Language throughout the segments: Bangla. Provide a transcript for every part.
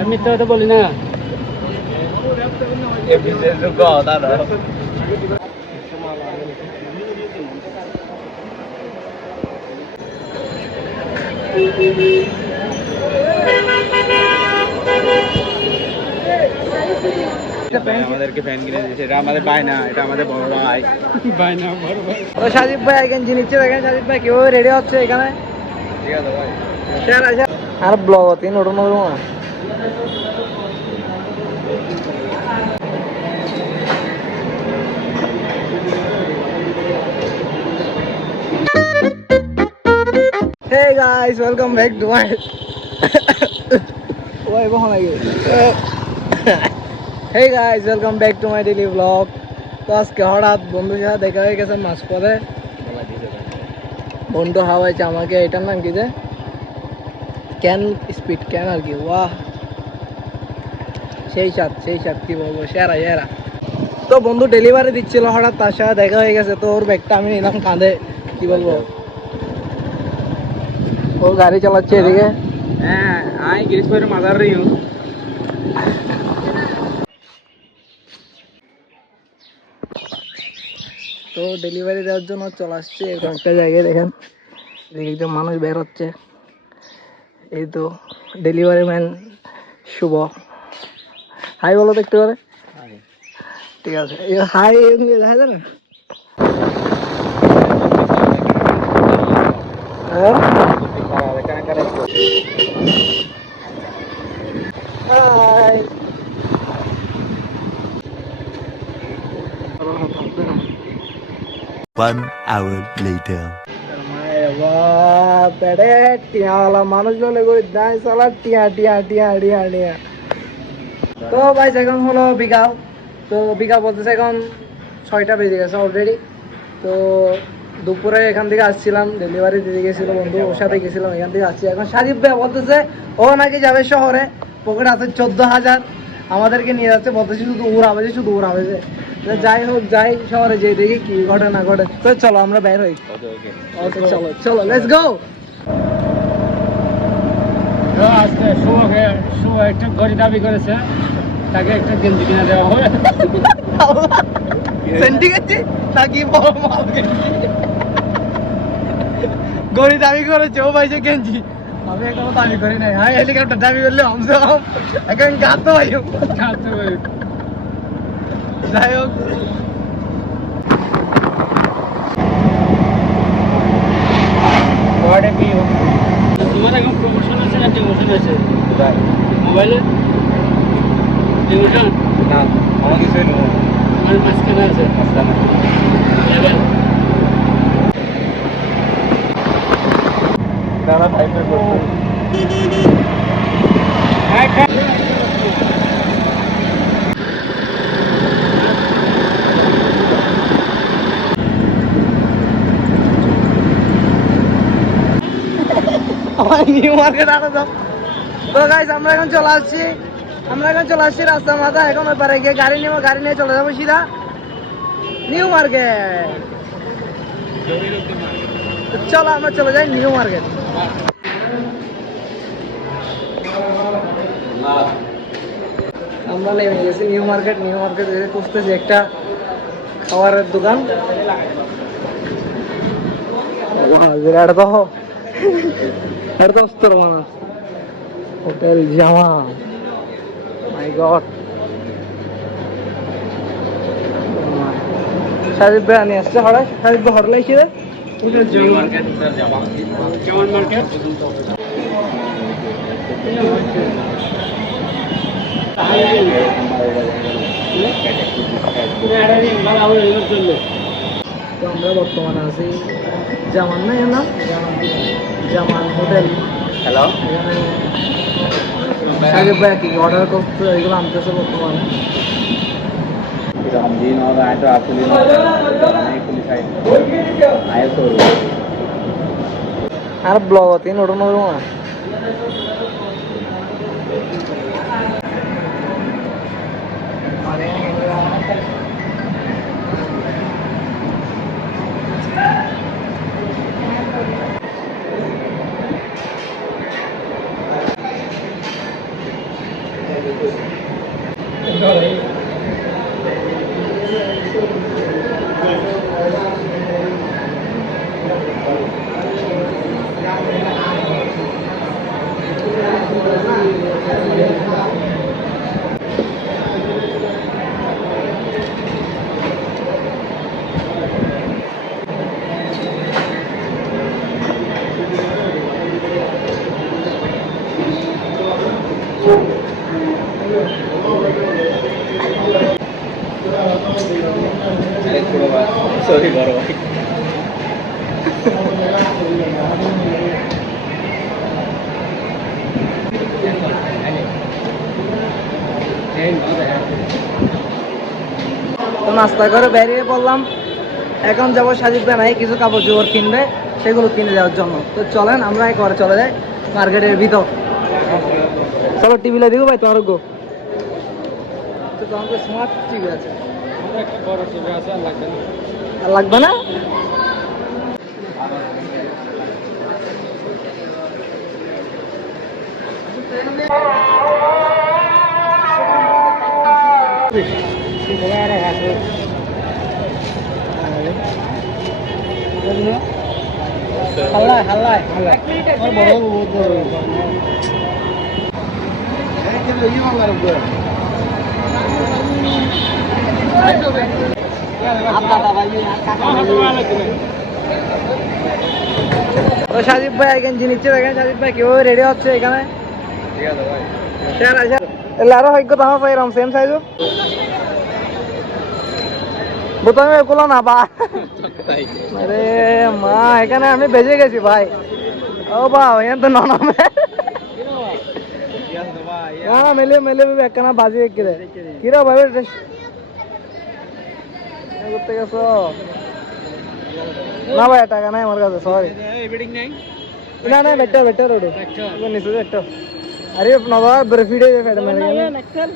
আমি তো বলি না আমাদেরকে ফ্যান কিনে দিয়েছে, এটা আমাদের বায়না, এটা আমাদের বড় ভাই। বায়না বড় ভাই। তো সাজিব ভাই গেঞ্জি নিচ্ছে, দেখেন সাজিব ভাই কিভাবে রেডি হচ্ছে এখানে। ঠিক আছে ভাই। আর ব্লগ তিন ওটা নড়ব না। Hey guys, welcome back to my Why বহন আগে Hey guys, welcome back to my daily vlog. তো আজকে হঠাৎ বন্ধুর সাথে দেখা হয়ে গেছে মাস পরে। বন্ধু হাওয়াইছে আমাকে, এটার নাম কি যে ক্যান স্পিড ক্যান আর কি। ওয়াহ, সেই সাত কি বলবো, সেরা সেরা। তো বন্ধু ডেলিভারি দিচ্ছিল, হঠাৎ তার সাথে দেখা হয়ে গেছে। তো ওর ব্যাগটা আমি নিলাম কাঁধে, কি বলবো, ও গাড়ি চালাচ্ছে এদিকে। হ্যাঁ, আই গিরিশ ভাইয়ের মাদার রিউ। তো ডেলিভারি দেওয়ার জন্য চলে আসছে এরকম একটা জায়গায়। দেখেন এদিকে একজন মানুষ বের হচ্ছে, এই তো ডেলিভারি ম্যান শুভ। হাই বলো দেখতে পারে, ঠিক আছে। হাই দেখা যায় না। হাই 1 hour later. মানুষগুলো টিয়া। তো ভাই এখন হলো বিকাল। তো বিকাল বলতেছে এখন 6টা বেজে গেছে অলরেডি। তো দুপুরে এখান থেকে আসছিলাম, ডেলিভারি দিতে গেছিল বন্ধু, ওর সাথে গেছিলাম, এখান থেকে আসছি এখন। সাজিব ভাই বলতেছে ও নাকি যাবে শহরে, পকেট আছে 14,000, আমাদেরকে নিয়ে যাচ্ছে, বলতেছে শুধু উড়াবে। যাই হোক, যাই শহরে যেই দেখি কি ঘটনা ঘটে। তো চলো আমরা বের হই। ওকে চলো লেটস গো। আজকে শুভ একটা ঘড়ি দাবি করেছে, তাকে একটা গেঞ্জি কিনে দেওয়া হবে। গড়ি দাবি করেছে, ও পাইছে গেঞ্জি, আমি এখনো দাবি করি নাই। হ্যাঁ, হেলিকপ্টার দাবি করলে এখন গাত ভাই। যাই হোক, তোমার এখন প্রমোশন আছে না ডিমোশন আছে মোবাইলে? ডিমোশন না, আমার কিছুই নেই। আমার মাঝখানে আছে। এবার দাদা টাইপের করতে আমার নিউ মার্কেট আরো যাও। তো গাইস আমরা এখন চলে আসছি রাস্তার মাথা। এখন ওই পারে গিয়ে গাড়ি নিয়ে চলে যাবো সিধা নিউ মার্কেট। চলো আমরা চলে যাই নিউ মার্কেট। আমরা নেমে গেছি নিউ মার্কেট খুঁজতেছি একটা খাবারের দোকান। এটা তো অস্তর মানা হোটেল জামা, মাই গড। সাজিব ভাই আনি আসছে হঠাৎ, সাজিব ভাই হঠাৎ লাগছে কেমন মার্কেট? তো আমরা বর্তমানে আছি জামান, না এর নাম জামান হোটেল। হ্যালো, এখানে সাজিব ভাই কি অর্ডার করতে এগুলো আনতেছে বর্তমানে। দিন হবে আয় তো আসলে আমি পুলিশ আয় তো আর ব্লগ তিন ওটা নড়ব না। সরি বড় ভাই তো নাস্তা করে বেরিয়ে পড়লাম, এখন যাবো সাজিদ ভাই নাই কিছু কাপড় চোপড় কিনবে, সেগুলো কিনে যাওয়ার জন্য। তো চলেন আমরা একবার চলে যাই মার্কেটের ভিতর। চলো টিভি দিব ভাই তোমার গো, তো তোমার স্মার্ট টিভি আছে, একটা বড় টিভি আছে, আর লাগবে না। আর লাগবে না। হাল্লায় হাল্লায় তো সাজিব ভাই এখানে নিচ্ছে, দেখেন সাজিব ভাই কিভাবে রেডি হচ্ছে এখানে। ঠিক আছে ভাই আরো হইগ তো আমার এরকম সেম সাইজ বোতামে এগুলো না বা। আরে মা এখানে আমি বেজে গেছি ভাই। ও বা এখানে তো ননমে না মেলে মেলে একখানা বাজি কিরে কিরে ভাই করতে গেছো না ভাই টাকা নাই আমার কাছে, সরি। না না বেটার বেটার ওডে নিচে বেটার। अरे नवा बर्फी डे मैडम एक्सेल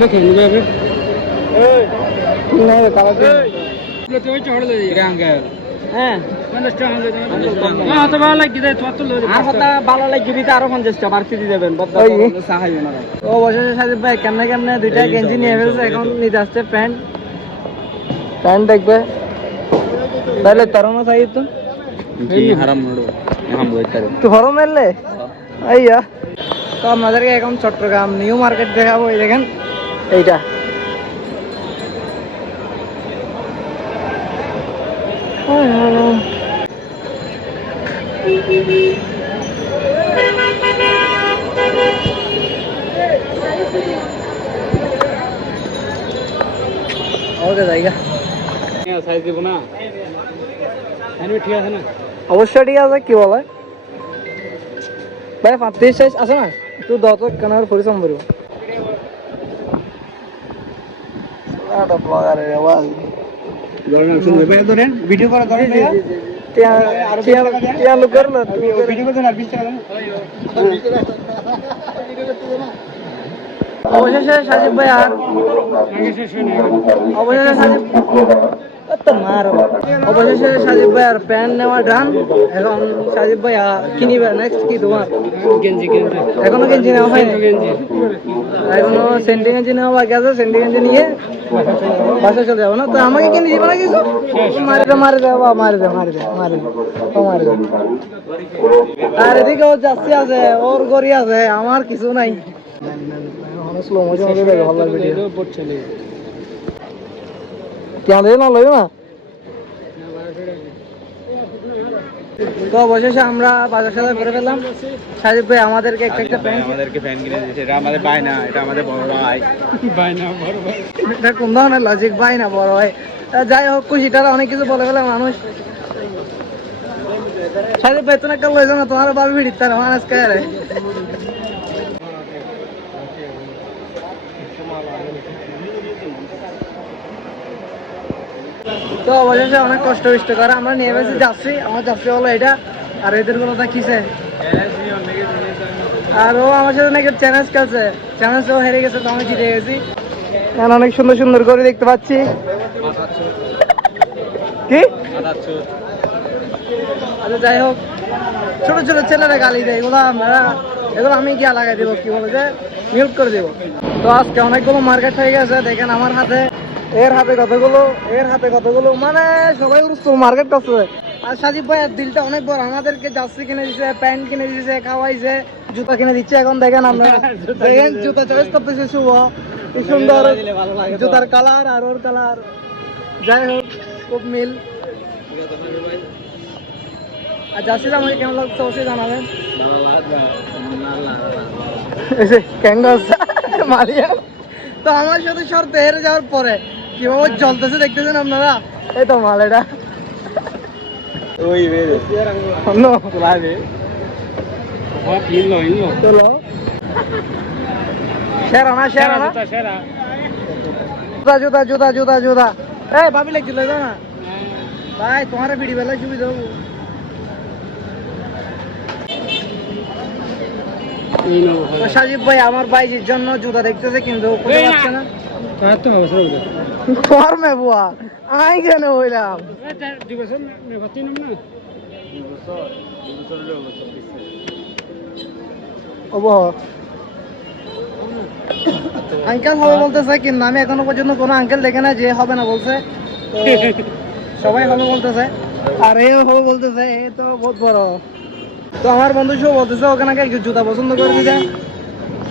ना खेलने में अभी नहीं काला ले तो चढ़ ले रंग हैं 50 টাকা ले ना तो ভালো লাগি দে তো তো লো আর কথা ভালো লাগি দিতে আরো 50 টাকা বাড়তি দিয়ে দেবেন বড় সাহায্য না ও বসে সাজিদ ভাই কেমনে কেমনে দুইটা গেঞ্জি নিয়ে ফেলছে, এখন নিতে আসছে প্যান্ট দেখবে তাহলে তরুণ সাইজ তো কি হারাম নড়ো हम बोलते हैं তো ফরম মেললে আইয়া। তো আপনাদেরকে এখন চট্টগ্রাম নিউ মার্কেট দেখাবো, এই দেখেন এইটা। ওকে জায়গা সাইজ দিব না, আমি ঠিক আছে না? অবশ্যই ঠিক আছে, কি বলে ভাই 35 সাইজ আছে না, একটু দত কানার পরিশ্রম করব। আটা ব্লগারে আওয়াজ ধরেন শুনবে ভাই ধরেন ভিডিও করা ধরেন ভাই টিয়া লোক কর না ভিডিও করতে না 20 টাকা দেন অবশেষে সাজিব ভাই আর অবশেষে সাজিব তো মারো অবশেষে সাজিব ভাই আর প্যান্ট নেওয়া ডান। এখন সাজিব ভাই কিনিবে নেক্সট কি তোমার গেঞ্জি এখনো গেঞ্জি নেওয়া হয়নি, এখনো সেন্টি গেঞ্জি নেওয়া বাকি আছে। সেন্টি গেঞ্জি নিয়ে বাসা চলে যাবো না, তো আমাকে কিনে দিবে না কিছু? মারে দে বাবা, মারে দে আর এদিকে ও যাচ্ছি আছে, ওর গড়ি আছে, আমার কিছু নাই। স্লো মোশন হবে দেখো ভালো লাগবে ভিডিও পড়ছে নি কি আমাদের না লইও না। তো অবশেষে আমরা বাজার সাথে করে ফেললাম। সাজিব ভাই আমাদেরকে একটা প্যান্ট আমাদেরকে ফ্যান কিনে দিয়েছে, এটা আমাদের ভাই না, এটা আমাদের বড় ভাই। বড় ভাই এটা কোন ধরনের লজিক ভাই না বড় ভাই? যাই হোক খুশিটারা অনেক কিছু বলে ফেলে মানুষ। সাজিব ভাই তুমি একটা লইছো না, তোমার বাবু ভিড়ি তার মানুষ কে রে। তো অবশেষে অনেক কষ্ট করে আমরা নিয়ে গেছি যাচ্ছি, আমার যাচ্ছি হলো এটা। আর এদের গুলো কিসে আর ও আমার সাথে নাকি চ্যালেঞ্জ খেলছে, চ্যালেঞ্জ ও হেরে গেছে, তো আমি জিতে গেছি। এখন অনেক সুন্দর সুন্দর করে দেখতে পাচ্ছি। কি আচ্ছা যাই হোক, ছোট ছোট ছেলেরা গালি দেয়, এগুলো আমি গিয়া লাগাই দিব, কি বলে যে মিউট করে দেবো। তো আজকে অনেকগুলো মার্কেট হয়ে গেছে, দেখেন আমার হাতে, এর হাতে কতগুলো মানে সবাই মার্কেট করছে। আর সাজিব ভাইয়ের দিলটা অনেক বড়, আমাদেরকে জার্সি কিনে দিচ্ছে, প্যান্ট কিনে দিচ্ছে, খাওয়াইছে, জুতা কিনে দিচ্ছে। এখন দেখেন আমরা দেখেন জুতা চয়েস করতেছে শুভ, কি সুন্দর জুতার কালার আর ওর কালার। যাই হোক খুব মিল। আর জার্সিটা আমাকে কেমন লাগছে অবশ্যই জানাবেন। ভালো লাগবে না ক্যাঙ্গাস মারিয়া। তো আমার সাথে শর্ত হেরে যাওয়ার পরে কিভাবে জ্বলতেছে দেখতেছেন আপনারা, এই তো মাল এটা ওই বেরে অন্য লাইবে চলো সেরা না সেরা না সেরা জুতা জুতা জুতা জুতা জুতা এই ভাবি লাগছিল না ভাই তোমার ভিডিও বেলা ছবি দেবো। তো সাজিব ভাই আমার বাইজির জন্য জুতা দেখতেছে কিন্তু খুঁজে পাচ্ছে না। তোর মে বুয়া আই কেন হইলাম আঙ্কেল হবে বলতেছে কিন্তু আমি এখনো পর্যন্ত কোনো আঙ্কেল দেখে না যে হবে না বলছে। তো সবাই হবে বলতেছে আর এ হবে বলতেছে, এ তো বহুত বড়। তো আমার বন্ধু সব বলতেছে ওকে নাকি একটু জুতা পছন্দ করে দিতে।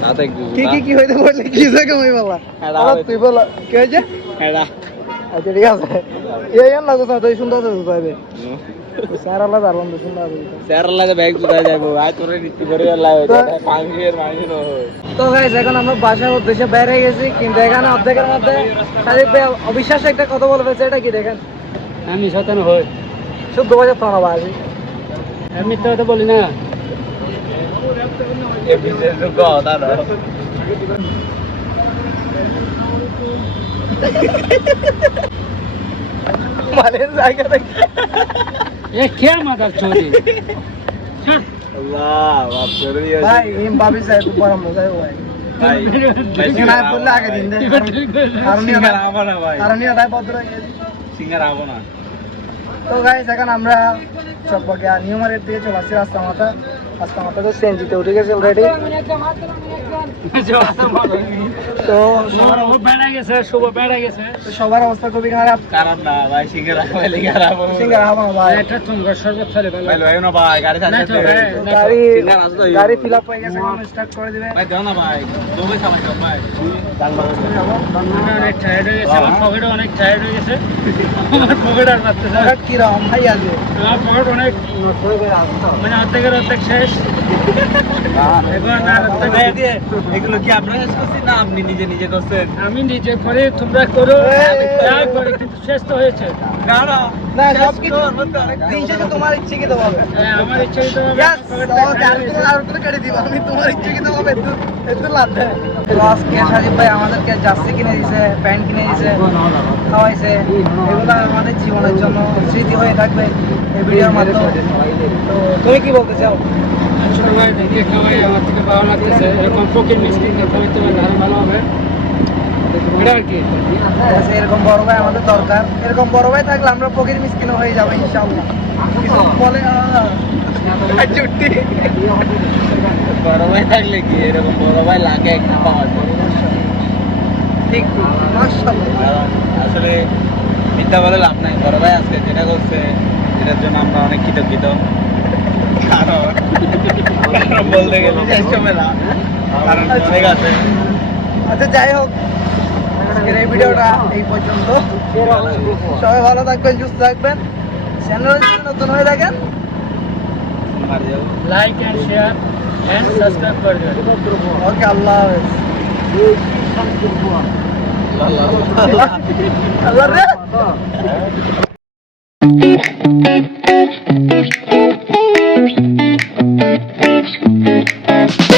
তাতে একটু কি কি কি হইতে বললে কি জায়গা হই বলা তুই বল কি হয়েছে। এডা আচ্ছা ঠিক আছে এই লাগো না তুই সুন্দর আছে জুতা হবে স্যার আল্লাহ আর বন্ধু সুন্দর আছে স্যার লাগে ব্যাগ জুতায় যাইবো আই তোরে নীতি করে লাগে পাঁচের মাইনে ন হয়। তো গাইস এখন আমরা বাসার উদ্দেশ্যে বের হয়ে গেছি কিন্তু এখানে অর্ধেকের মধ্যে সাজিব ভাই অবিশ্বাস একটা কথা বলে ফেলছে। এটা কি দেখেন আমি সতেন হই শুদ্ধ বাজার তো না বাজি আমি তো বলি না এ বিশেষ কথা না মানে জায়গা দেখে এ কে মাদার চোরি আল্লাহ বাপ করে দিয়েছে ভাই ইম ভাবি সাহেব বড় মজা হয় ভাই সিঙ্গারা বললে আগে দিন দে কারণ সিঙ্গার আবো না ভাই কারণ ইয়া দাই ভদ্র সিঙ্গার আবো না। তো গাইস এখন আমরা চকবাকে নিউ মার্কেট দিয়ে চলে আসছি রাস্তা মাথা তো সেনজিতে উঠে গেছে অলরেডি। তো সবার অবস্থা খুবই খারাপ কারণ না ভাই সিঙ্গার আবাইলে খারাপ সিঙ্গারা হবো না ভাই ভাই লয় না ভাই গাড়ি চালাতে গাড়ি সিঙ্গার আসতো গাড়ি ফিল আপ হয়ে গেছে এখন স্টার্ট করে দিবে। ভাই দাও না ভাই দুবে সময় দাও ভাই অনেক টায়ার্ড হয়ে গেছে, আমার পকেটে অনেক টায়ার্ড হয়ে গেছে, আমার পকেট আর পাচ্ছে না, কি রকম ভাই আছে আমার পকেট অনেক মানে অর্ধেকের অর্ধেক শেষ। এখন আর অর্ধেক দিয়ে এগুলো কি আপনারা শেষ করছেন না আপনি নিজে নিজে করছেন? আমি নিজে করে তোমরা করো, আমি যা করি কিন্তু শেষ তো হয়েছে। না না না সব কিছু দিন শেষে তোমার ইচ্ছে কি দেবো হ্যাঁ, আমার ইচ্ছে তো আর করে কেটে দিবা আমি তোমার ইচ্ছে কি দেবো একটু লাভ দেয়। তো আজকে সাজিব ভাই আমাদেরকে জার্সি কিনে দিয়েছে, প্যান্ট কিনে দিয়েছে, খাওয়াইছে, এগুলো আমাদের জীবনের জন্য স্মৃতি হয়ে থাকবে এই ভিডিওর মাধ্যমে। তো তুমি কি বলতে চাও? ছোট ভাই দেখে খাওয়াই আমার থেকে ভালো লাগতেছে, এরকম ফকির মিষ্টি খাওয়াইতে পারলে আরো ভালো হবে, এটা আর কি। আচ্ছা, এরকম বড় ভাই আমাদের দরকার, এরকম বড় ভাই থাকলে আমরা ফকির মিসকিন হয়ে যাবো ইনশাআল্লাহ। কিছু বলে চুট্টি বড় ভাই থাকলে কি এরকম বড় ভাই লাগে একটা পাওয়া যায়। ঠিক মাশাআল্লাহ। কারণ আসলে মিথ্যা বলে লাভ নাই, বড় ভাই আজকে যেটা করছে এটার জন্য আমরা অনেক কৃতজ্ঞ। কারণ বলতে গেলে শেষ হবে না, কারণ অনেক আছে। আচ্ছা যাই হোক, আজকের এই ভিডিওটা এই পর্যন্ত। সবাই ভালো থাকবেন, সুস্থ থাকবেন, চ্যানেলে যদি নতুন হয়ে থাকেন like and share and subscribe করে দেবেন। ওকে, আল্লাহ হাফেজ। আল্লাহ রে।